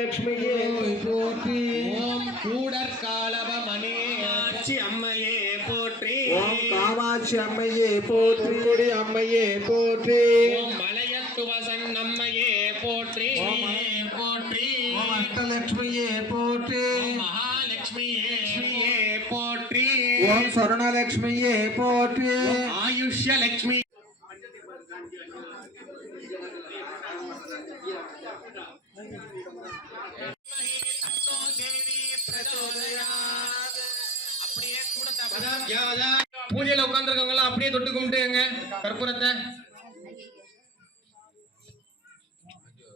லட்சுமியே போற்றி. ஓம் கூடற்காலவ மணியாட்சி அம்மையே போற்றி. ஓம் காமாட்சி அம்மையே போற்றி. கொடி அம்மையே போற்றி. ஓம் மலையத்துவசன் அம்மையே போற்றி போற்றி. ஓம் அஷ்டலட்சுமியே போற்றி. மகாலட்சுமியே போற்றி. ஓம் சொர்ணலட்சுமியே போற்றி. ஆயுஷ்ய லட்சுமி பூஜையில உட்கார்ந்துருக்கவங்க அப்படியே தொட்டு கும்பிட்டுங்க கற்பூரத்தை.